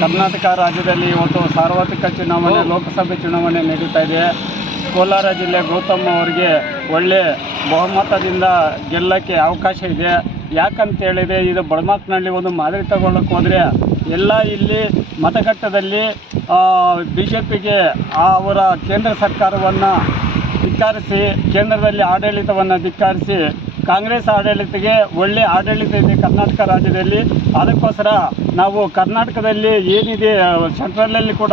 ಕರ್ನಾಟಕ ರಾಜ್ಯದಲ್ಲಿ ಇವತ್ತು ಸಾರ್ವತ್ರಿಕ ಚುನಾವಣೆ ಲೋಕಸಭೆ ಚುನಾವಣೆ ನಡೀತಾ ಇದೆ. ಕೋಲಾರ ಜಿಲ್ಲೆ ಗೌತಮ್ ಅವರಿಗೆ ಒಳ್ಳೆ ಬಹುಮತದಿಂದ ಗೆಲ್ಲಕ್ಕೆ ಅವಕಾಶ ಇದೆ. ಯಾಕಂತ ಹೇಳಿದರೆ ಇದು ಬಡಮಕ್ನಲ್ಲಿ ಒಂದು ಮಾದರಿ ತಗೊಳ್ಳೋಕೆ ಹೋದರೆ ಎಲ್ಲ ಇಲ್ಲಿ ಮತಗಟ್ಟದಲ್ಲಿ ಬಿ ಜೆ ಪಿಗೆ ಅವರ ಕೇಂದ್ರ ಸರ್ಕಾರವನ್ನು ಧಿಕ್ಕಾರಿಸಿ ಕೇಂದ್ರದಲ್ಲಿ ಆಡಳಿತವನ್ನು ಧಿಕ್ಕರಿಸಿ ಕಾಂಗ್ರೆಸ್ ಆಡಳಿತಕ್ಕೆ ಒಳ್ಳೆ ಆಡಳಿತ ಇದೆ ಕರ್ನಾಟಕ ರಾಜ್ಯದಲ್ಲಿ. ಅದಕ್ಕೋಸ್ಕರ ನಾವು ಕರ್ನಾಟಕದಲ್ಲಿ ಏನಿದೆ ಸೆಂಟ್ರಲಲ್ಲಿ ಕೂಡ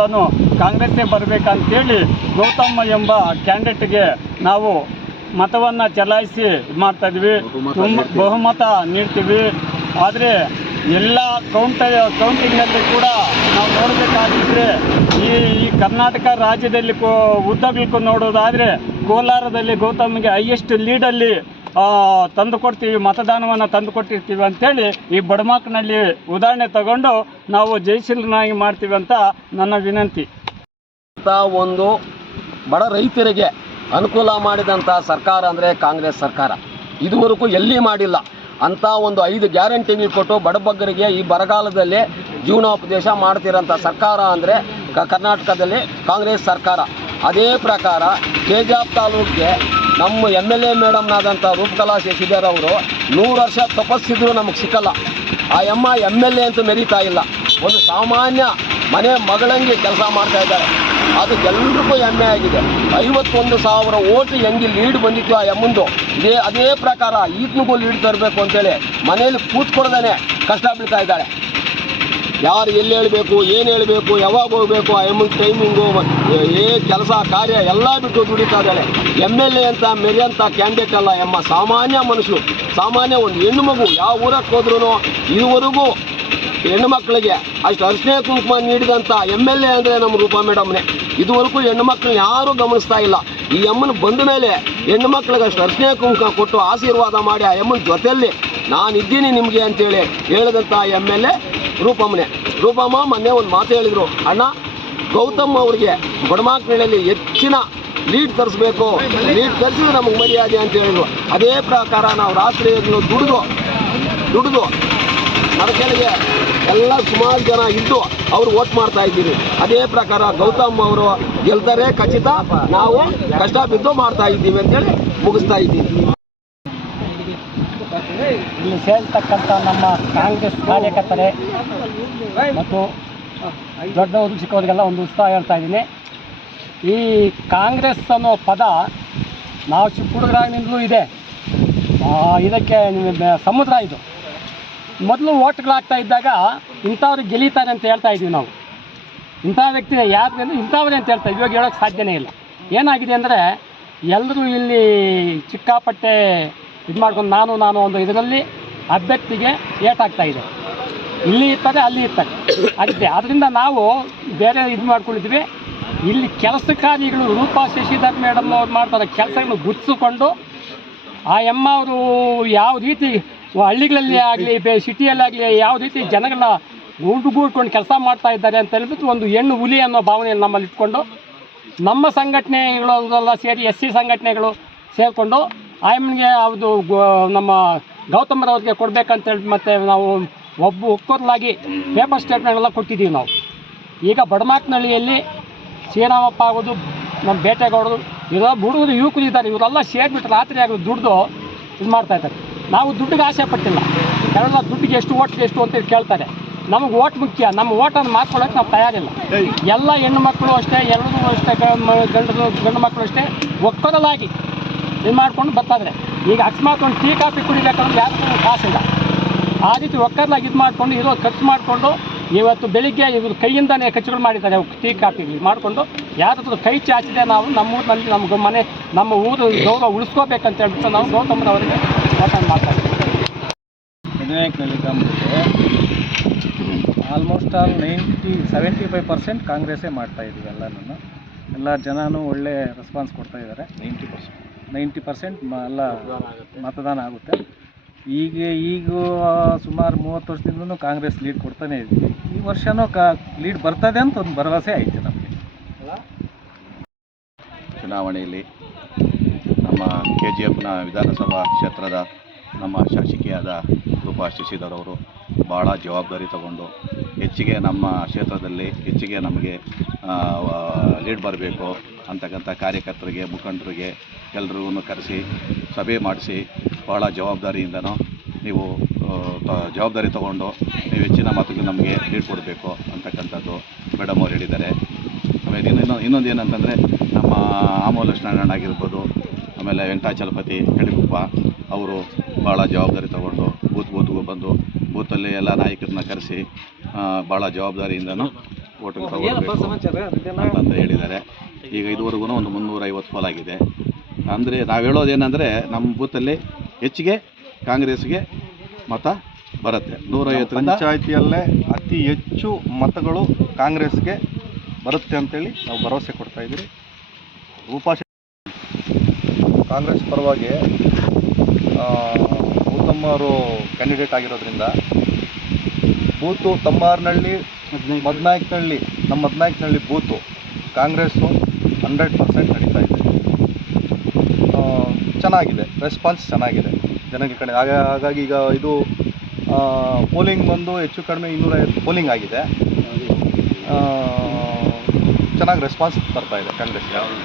ಕಾಂಗ್ರೆಸ್ಸೇ ಬರಬೇಕಂತೇಳಿ ಗೌತಮ್ ಎಂಬ ಕ್ಯಾಂಡಿಡೇಟ್ಗೆ ನಾವು ಮತವನ್ನು ಚಲಾಯಿಸಿ ಮಾಡ್ತಾ ಇದ್ವಿ ತುಂಬ ಬಹುಮತ ನೀಡ್ತೀವಿ. ಆದರೆ ಎಲ್ಲ ಕೌಂಟ ಕೌಂಟಿಂಗ್ನಲ್ಲಿ ಕೂಡ ನಾವು ನೋಡಬೇಕಾಗಿದ್ರೆ ಈ ಈ ಕರ್ನಾಟಕ ರಾಜ್ಯದಲ್ಲಿ ಕೋ ಉದ್ದಗಲಿಕ್ಕೂ ನೋಡೋದಾದರೆ ಕೋಲಾರದಲ್ಲಿ ಗೌತಮ್ಗೆ ಹೈಯೆಸ್ಟ್ ಲೀಡಲ್ಲಿ ತಂದು ಕೊಡ್ತೀವಿ, ಮತದಾನವನ್ನು ತಂದು ಕೊಟ್ಟಿರ್ತೀವಿ ಅಂತೇಳಿ ಈ ಬಡಮಕ್ನಲ್ಲಿ ಉದಾಹರಣೆ ತಗೊಂಡು ನಾವು ಜಯಶೀಲನಾಗಿ ಮಾಡ್ತೀವಿ ಅಂತ ನನ್ನ ವಿನಂತಿ. ಅಂತ ಒಂದು ಬಡ ರೈತರಿಗೆ ಅನುಕೂಲ ಮಾಡಿದಂಥ ಸರ್ಕಾರ ಅಂದರೆ ಕಾಂಗ್ರೆಸ್ ಸರ್ಕಾರ. ಇದುವರೆಗೂ ಎಲ್ಲಿ ಮಾಡಿಲ್ಲ. ಅಂತ ಒಂದು ಐದು ಗ್ಯಾರಂಟಿ ಕೊಟ್ಟು ಬಡಬಗ್ಗರಿಗೆ ಈ ಬರಗಾಲದಲ್ಲಿ ಜೀವನೋಪದೇಶ ಮಾಡ್ತಿರೋಂಥ ಸರ್ಕಾರ ಅಂದರೆ ಕರ್ನಾಟಕದಲ್ಲಿ ಕಾಂಗ್ರೆಸ್ ಸರ್ಕಾರ. ಅದೇ ಪ್ರಕಾರ ತೇಜಾಬ್ ತಾಲೂಕಿಗೆ ನಮ್ಮ ಎಂ ಎಲ್ ಎ ಮೇಡಮ್ನಾದಂಥ ರೂಪಕಲಾ ಶಶಿಧರ್ ಅವರು ನೂರು ವರ್ಷ ತಪಸ್ಸಿದ್ರು ನಮಗೆ ಸಿಕ್ಕಲ್ಲ. ಆ ಅಮ್ಮ ಎಂ ಎಲ್ ಎ ಅಂತ ಮೆರೀತಾ ಇಲ್ಲ. ಒಂದು ಸಾಮಾನ್ಯ ಮನೆ ಮಗಳಂಗೆ ಕೆಲಸ ಮಾಡ್ತಾ ಇದ್ದಾರೆ. ಅದು ಎಲ್ರಿಗೂ ಹೆಮ್ಮೆ ಆಗಿದೆ. ಐವತ್ತೊಂದು ಸಾವಿರ ಓಟು ಹೆಂಗೆ ಲೀಡ್ ಬಂದಿತ್ತು ಆ ಎಮ್ಮಂದು? ಇದೇ, ಅದೇ ಪ್ರಕಾರ ಈತನಿಗೂ ಲೀಡ್ ತರಬೇಕು ಅಂತೇಳಿ ಮನೇಲಿ ಕೂತ್ಕೊಡ್ದೇ ಕಷ್ಟ ಬೀಳ್ತಾ ಇದ್ದಾಳೆ. ಯಾರು ಎಲ್ಲಿ ಹೇಳಬೇಕು, ಏನು ಹೇಳಬೇಕು, ಯಾವಾಗ ಹೋಗಬೇಕು, ಆ ಟೈಮಿಂಗು ಏ ಕೆಲಸ, ಕಾರ್ಯ ಎಲ್ಲ ಬಿಟ್ಟು ದುಡಿತಾ ಇದ್ದಾಳೆ. ಎಂ ಎಲ್ ಎ ಅಂತ ಮೆರೆಯಂಥ ಕ್ಯಾಂಡಿಡೇಟ್ ಅಲ್ಲ ಎಮ್ಮ ಸಾಮಾನ್ಯ ಮನುಷ್ಯರು. ಸಾಮಾನ್ಯ ಒಂದು ಹೆಣ್ಣು ಮಗು ಯಾವ ಊರಕ್ಕೆ ಹೋದ್ರೂ ಇದುವರೆಗೂ ಹೆಣ್ಣು ಮಕ್ಕಳಿಗೆ ಅಷ್ಟು ಅರ್ಶನೇ ಕುಂಕುಮ ನೀಡಿದಂಥ ಎಂ ಎಲ್ ಎ ಅಂದರೆ ನಮ್ಮ ರೂಪಾ ಮೇಡಮ್ನೇ. ಇದುವರೆಗೂ ಹೆಣ್ಣು ಮಕ್ಕಳನ್ನ ಯಾರೂ ಗಮನಿಸ್ತಾ ಇಲ್ಲ. ಈ ಅಮ್ಮನ ಬಂದ ಮೇಲೆ ಹೆಣ್ಣು ಮಕ್ಕಳಿಗೆ ಅಷ್ಟು ಅರ್ಶನೇ ಕುಂಕುಮ ಕೊಟ್ಟು ಆಶೀರ್ವಾದ ಮಾಡಿ ಆ ಅಮ್ಮನ ಜೊತೆಯಲ್ಲಿ ನಾನು ಇದ್ದೀನಿ ನಿಮಗೆ ಅಂತೇಳಿ ಹೇಳಿದಂಥ ಎಂ ಎಲ್ ಎ ರೂಪಮ್ಮನೆ. ರೂಪಮ್ಮ ಮೊನ್ನೆ ಒಂದು ಮಾತು ಹೇಳಿದರು, ಅಣ್ಣ, ಗೌತಮ್ ಅವರಿಗೆ ಬಡಮಾಕ್ನಲ್ಲಿ ಹೆಚ್ಚಿನ ಲೀಡ್ ತರಿಸ್ಬೇಕು. ಲೀಡ್ ತರಿಸಿದ್ರೆ ನಮಗೆ ಮರ್ಯಾದೆ ಅಂತ ಹೇಳಿದ್ರು. ಅದೇ ಪ್ರಕಾರ ನಾವು ರಾತ್ರಿ ದುಡಿದು ದುಡಿದು ನರಕೆಲೆಗೆ ಎಲ್ಲ ಸುಮಾರು ಜನ ಇದ್ದು ಅವ್ರು ಓಟ್ ಮಾಡ್ತಾ ಇದ್ದೀವಿ ಅದೇ ಪ್ರಕಾರ ಗೌತಮ್ ಅವರು ಗೆಲ್ತಾರೆ ಖಚಿತ. ನಾವು ಕಷ್ಟ ಬಿದ್ದು ಮಾಡ್ತಾ ಇದ್ದೀವಿ ಅಂತೇಳಿ ಮುಗಿಸ್ತಾ ಇದ್ದೀವಿ. ಇಲ್ಲಿ ಸೇರ್ತಕ್ಕಂಥ ನಮ್ಮ ಕಾಂಗ್ರೆಸ್ ಕಾರ್ಯಕರ್ತರೆ ಮತ್ತು ದೊಡ್ಡವರು, ಚಿಕ್ಕವರಿಗೆಲ್ಲ ಒಂದು ಉತ್ಸಾಹ ಹೇಳ್ತಾ ಇದ್ದೀನಿ. ಈ ಕಾಂಗ್ರೆಸ್ ಅನ್ನೋ ಪದ ನಾವು ಚಿಕ್ಕ ಹುಡುಗರಾಗಿನಿಂದಲೂ ಇದೆ ಇದಕ್ಕೆ ಸಮುದ್ರ ಇದು. ಮೊದಲು ಓಟ್ಗಳಾಗ್ತಾ ಇದ್ದಾಗ ಇಂಥವ್ರು ಗೆಲೀತಾರೆ ಅಂತ ಹೇಳ್ತಾ ಇದ್ವಿ ನಾವು. ಇಂಥ ವ್ಯಕ್ತಿ ಯಾರು ಇಂಥವ್ರೆ ಅಂತ ಹೇಳ್ತಾ ಇವಾಗ ಹೇಳೋಕ್ಕೆ ಸಾಧ್ಯನೇ ಇಲ್ಲ. ಏನಾಗಿದೆ ಅಂದರೆ ಎಲ್ಲರೂ ಇಲ್ಲಿ ಚಿಕ್ಕಾಪಟ್ಟೆ ಇದು ಮಾಡ್ಕೊಂಡು ನಾನು ನಾನು ಒಂದು ಇದರಲ್ಲಿ ಅಭ್ಯರ್ಥಿಗೆ ಏಟಾಗ್ತಾ ಇದೆ. ಇಲ್ಲಿ ಇರ್ತಾರೆ ಅಲ್ಲಿ ಇರ್ತಾರೆ ಅದಕ್ಕೆ ಅದರಿಂದ ನಾವು ಬೇರೆ ಇದು ಮಾಡ್ಕೊಂಡಿದ್ವಿ ಇಲ್ಲಿ ಕೆಲಸ ಕಾರ್ಯಗಳು ರೂಪಾ ಶಶಿಧರ್ ಮೇಡಮ್ ಅವ್ರು ಮಾಡ್ತಾರೆ ಕೆಲಸಗಳನ್ನು ಗುರುತಿಸಿಕೊಂಡು ಆ ಎಮ್ಮ ಅವರು ಯಾವ ರೀತಿ ಹಳ್ಳಿಗಳಲ್ಲಿ ಆಗಲಿ, ಬೇ, ಸಿಟಿಯಲ್ಲಾಗಲಿ ಯಾವ ರೀತಿ ಜನಗಳನ್ನ ಗುಂಡುಗೂಡ್ಕೊಂಡು ಕೆಲಸ ಮಾಡ್ತಾ ಇದ್ದಾರೆ ಅಂತ ಹೇಳ್ಬಿಟ್ಟು ಒಂದು ಹೆಣ್ಣು ಹುಲಿ ಅನ್ನೋ ಭಾವನೆಯನ್ನು ನಮ್ಮಲ್ಲಿ ಇಟ್ಕೊಂಡು ನಮ್ಮ ಸಂಘಟನೆಗಳೆಲ್ಲ ಸೇರಿ ಎಸ್ ಸಿ ಸಂಘಟನೆಗಳು ಸೇರಿಕೊಂಡು ಆಯಮ್ಮನಿಗೆ ಅದು ಗೋ- ನಮ್ಮ ಗೌತಮರವ್ರಿಗೆ ಕೊಡಬೇಕಂತೇಳಿ ಮತ್ತು ನಾವು ಒಬ್ಬ ಒಕ್ಕೊರ್ಲಾಗಿ ಪೇಪರ್ ಸ್ಟೇಟ್ಮೆಂಟ್ ಎಲ್ಲ ಕೊಟ್ಟಿದ್ದೀವಿ ನಾವು. ಈಗ ಬಡಮಾಕ್ನಹಳ್ಳಿಯಲ್ಲಿ ಶ್ರೀರಾಮಪ್ಪ ಆಗೋದು ನಮ್ಮ ಬೇಟೆಗೌಡರು ಇರೋ ಹುಡುಗರು ಯುವಕರು ಇದ್ದಾರೆ. ಇವರೆಲ್ಲ ಸೇರಿಬಿಟ್ಟು ರಾತ್ರಿ ಆಗೋದು ದುಡ್ದು ಇದು ಮಾಡ್ತಾ ಇದ್ದಾರೆ. ನಾವು ದುಡ್ಡಿಗೆ ಆಸೆ ಪಟ್ಟಿಲ್ಲ. ಎಲ್ಲ ದುಡ್ಡಿಗೆ ಎಷ್ಟು ಓಟ್ ಎಷ್ಟು ಅಂತೇಳಿ ಕೇಳ್ತಾರೆ. ನಮಗೆ ಓಟ್ ಮುಖ್ಯ. ನಮ್ಮ ಓಟನ್ನು ಮಾರ್ಕೊಳ್ಳೋಕೆ ನಾವು ತಯಾರಿಲ್ಲ. ಎಲ್ಲ ಹೆಣ್ಣು ಮಕ್ಕಳು ಅಷ್ಟೇ ಎಲ್ಲರೂ ಅಷ್ಟೇ ಗಂಡು ಗಂಡು ಮಕ್ಕಳು ಅಷ್ಟೇ ಒಕ್ಕರಲಾಗಿ ಇದು ಮಾಡ್ಕೊಂಡು ಬರ್ತಾಯಿದ್ರೆ ಈಗ ಅಕಸ್ಮಾತ್ ಒಂದು ಟೀ ಕಾಫಿ ಕುಡಿಬೇಕಂದ್ರೆ ಯಾರಿಗೂ ಕಾಸಿಲ್ಲ. ಆ ರೀತಿ ಒಕ್ಕರ್ಲಾಗಿ ಇದು ಮಾಡಿಕೊಂಡು ಇರೋ ಖರ್ಚು ಮಾಡಿಕೊಂಡು ಇವತ್ತು ಬೆಳಿಗ್ಗೆ ಇವರು ಕೈಯಿಂದನೇ ಖರ್ಚುಗಳು ಮಾಡಿದ್ದಾರೆ ಟೀ ಕಾಫಿಗೆ ಮಾಡಿಕೊಂಡು. ಯಾರಾದ್ರೂ ಕೈ ಚಾಚಿದೆ ನಾವು ನಮ್ಮ ಊರಿನಲ್ಲಿ ನಮ್ಗೆ ಮನೆ ನಮ್ಮ ಊರು ಗೌರವ ಉಳಿಸ್ಕೋಬೇಕಂತ ಹೇಳ್ಬಿಟ್ಟು ನಾವು ಗೌತಮರವರಿಗೆ ಮಾತಾಡಿ ಮಾತಾಡ್ತೀವಿ almost all ninety seventy five percent ಕಾಂಗ್ರೆಸ್ಸೇ ಮಾಡ್ತಾ ಇದ್ದೀವಿ ಎಲ್ಲನೂ. ಎಲ್ಲ ಜನನೂ ಒಳ್ಳೆ ರೆಸ್ಪಾನ್ಸ್ ಕೊಡ್ತಾ ಇದ್ದಾರೆ. ನೈಂಟಿ ಪರ್ಸೆಂಟ್ ನೈಂಟಿ ಪರ್ಸೆಂಟ್ ಎಲ್ಲ ಮತದಾನ ಆಗುತ್ತೆ. ಈಗ ಈಗ ಸುಮಾರು ಮೂವತ್ತು ವರ್ಷದಿಂದನೂ ಕಾಂಗ್ರೆಸ್ ಲೀಡ್ ಕೊಡ್ತಾನೆ ಇದೆ. ಈ ವರ್ಷನೂ ಕಾ ಲೀಡ್ ಬರ್ತದೆ ಅಂತ ಒಂದು ಭರವಸೆ ಐತೆ ನಮಗೆ. ಚುನಾವಣೆಯಲ್ಲಿ ನಮ್ಮ ಕೆ ಜಿ ಎಫ್ನ ವಿಧಾನಸಭಾ ಕ್ಷೇತ್ರದ ನಮ್ಮ ಶಾಸಕಿಯಾದ ರೂಪಾ ಶಶಿಧರ್ ಅವರು ಭಾಳ ಜವಾಬ್ದಾರಿ ತಗೊಂಡು ಹೆಚ್ಚಿಗೆ ನಮ್ಮ ಕ್ಷೇತ್ರದಲ್ಲಿ ಹೆಚ್ಚಿಗೆ ನಮಗೆ ಲೀಡ್ ಬರಬೇಕು ಅಂತಕ್ಕಂಥ ಕಾರ್ಯಕರ್ತರಿಗೆ, ಮುಖಂಡರಿಗೆ ಎಲ್ರಿಗೂ ಕರೆಸಿ, ಸಭೆ ಮಾಡಿಸಿ ಭಾಳ ಜವಾಬ್ದಾರಿಯಿಂದನೂ ನೀವು ಜವಾಬ್ದಾರಿ ತಗೊಂಡು ನೀವು ಹೆಚ್ಚಿನ ಮಾತಿಗೆ ನಮಗೆ ಲೀಡ್ ಕೊಡಬೇಕು ಅಂತಕ್ಕಂಥದ್ದು ಮೇಡಮ್ ಅವ್ರು ಹೇಳಿದ್ದಾರೆ. ಆಮೇಲೆ ಇನ್ನೊಂದು ಇನ್ನೊಂದು ಏನಂತಂದರೆ ನಮ್ಮ ಆಮೂಲ ಆಗಿರ್ಬೋದು, ಆಮೇಲೆ ವೆಂಕಟಾಚಲಪತಿ ಕಡಿಗುಪ್ಪ ಅವರು ಭಾಳ ಜವಾಬ್ದಾರಿ ತಗೊಂಡು ಬೂತ್ ಬೂತ್ಗೂ ಬಂದು ಬೂತಲ್ಲಿ ಎಲ್ಲ ನಾಯಕರನ್ನ ಕರೆಸಿ ಭಾಳ ಜವಾಬ್ದಾರಿಯಿಂದನೂ ಓಟಿಗೆ ಅಂತ ಹೇಳಿದ್ದಾರೆ. ಈಗ ಇದುವರೆಗೂ ಒಂದು ಮುನ್ನೂರೈವತ್ತು ಆಗಿದೆ. ಅಂದರೆ ನಾವು ಹೇಳೋದೇನೆಂದರೆ ನಮ್ಮ ಬೂತಲ್ಲಿ ಹೆಚ್ಚಿಗೆ ಕಾಂಗ್ರೆಸ್ಗೆ ಮತ ಬರುತ್ತೆ. ನೂರೈವತ್ತರಿಂದ ಪಂಚಾಯಿತಿಯಲ್ಲೇ ಅತಿ ಹೆಚ್ಚು ಮತಗಳು ಕಾಂಗ್ರೆಸ್ಗೆ ಬರುತ್ತೆ ಅಂತೇಳಿ ನಾವು ಭರವಸೆ ಕೊಡ್ತಾ ಇದ್ದೀರಿ. ರೂಪಾ ಕಾಂಗ್ರೆಸ್ ಪರವಾಗಿ ಗೌತಮ್ ಅವರು ಕ್ಯಾಂಡಿಡೇಟ್ ಆಗಿರೋದ್ರಿಂದ ಬೂತು ತಮ್ಮಾರ್ನಹಳ್ಳಿ ಮದ್ನಾಯಕನಹಳ್ಳಿ ನಮ್ಮ Madnayakanahalli booth Congress hundred percent ನಡೀತಾ ಇದೆ ಚೆನ್ನಾಗಿದೆ ರೆಸ್ಪಾನ್ಸ್ ಚೆನ್ನಾಗಿದೆ ಜನಗಳ ಕಡೆ ಹಾಗ ಹಾಗಾಗಿ ಈಗ ಇದು ಪೋಲಿಂಗ್ ಬಂದು ಹೆಚ್ಚು ಕಡಿಮೆ ಇನ್ನೂರೈವತ್ತು ಪೋಲಿಂಗ್ ಆಗಿದೆ ಚೆನ್ನಾಗಿ ರೆಸ್ಪಾನ್ಸ್ ಬರ್ತಾ ಇದೆ ಕಾಂಗ್ರೆಸ್ ಯಾವುದು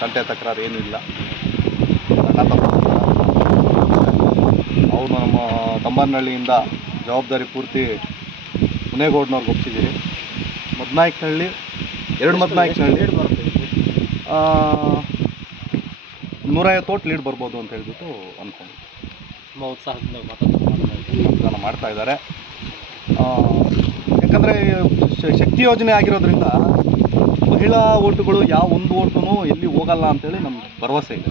ತಂಟೆ ತಕರಾರು ಏನೂ ಇಲ್ಲ ನಮ್ಮ ತಂಬಾರ್ನಹಳ್ಳಿಯಿಂದ ಜವಾಬ್ದಾರಿ ಪೂರ್ತಿ ಮುನೇಗೌಡನವ್ರಿಗೆ ಒಪ್ಪಿಸಿದ್ದೀರಿ ಮದ್ನಾಯಕನಹಳ್ಳಿ ಎರಡು ಮದ್ನಾಯಕನಹಳ್ಳಿ. ನೂರೈವತ್ತು ಓಟ್ ಲೀಡ್ ಬರ್ಬೋದು ಅಂತ ಹೇಳ್ಬಿಟ್ಟು ಅಂದ್ಕೊಂಡು ಮತದಾನ ಮಾಡ್ತಾ ಇದ್ದಾರೆ. ಯಾಕಂದರೆ ಶಕ್ತಿ ಯೋಜನೆ ಆಗಿರೋದ್ರಿಂದ ಮಹಿಳಾ ಓಟುಗಳು ಯಾವ ಒಂದು ಓಟು ಎಲ್ಲಿ ಹೋಗಲ್ಲ ಅಂತೇಳಿ ನಮ್ಮ ಭರವಸೆ ಇದೆ.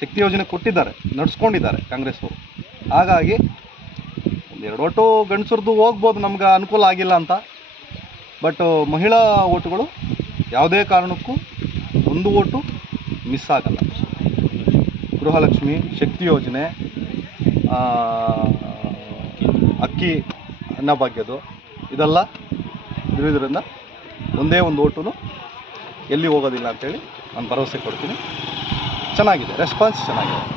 ಶಕ್ತಿ ಯೋಜನೆ ಕೊಟ್ಟಿದ್ದಾರೆ ನಡೆಸ್ಕೊಂಡಿದ್ದಾರೆ ಕಾಂಗ್ರೆಸ್ಸು ಹಾಗಾಗಿ ಒಂದೆರಡು ಓಟು ಗಂಡಸರದ್ದು ಹೋಗ್ಬೋದು ನಮ್ಗೆ ಅನುಕೂಲ ಆಗಿಲ್ಲ ಅಂತ. ಬಟ್ ಮಹಿಳಾ ಓಟುಗಳು ಯಾವುದೇ ಕಾರಣಕ್ಕೂ ಒಂದು ಓಟು ಮಿಸ್ ಆಗಲ್ಲ. ಗೃಹಲಕ್ಷ್ಮಿ, ಶಕ್ತಿ ಯೋಜನೆ ಅಕ್ಕಿ ಅನ್ನಭಾಗ್ಯದು ಇದೆಲ್ಲ ಇರೋದ್ರಿಂದ ಒಂದೇ ಒಂದು ಓಟು ಎಲ್ಲಿ ಹೋಗೋದಿಲ್ಲ ಅಂತೇಳಿ ನಾನು ಭರವಸೆ ಕೊಡ್ತೀನಿ. ಚೆನ್ನಾಗಿದೆ. ರೆಸ್ಪಾನ್ಸ್ ಚೆನ್ನಾಗಿದೆ.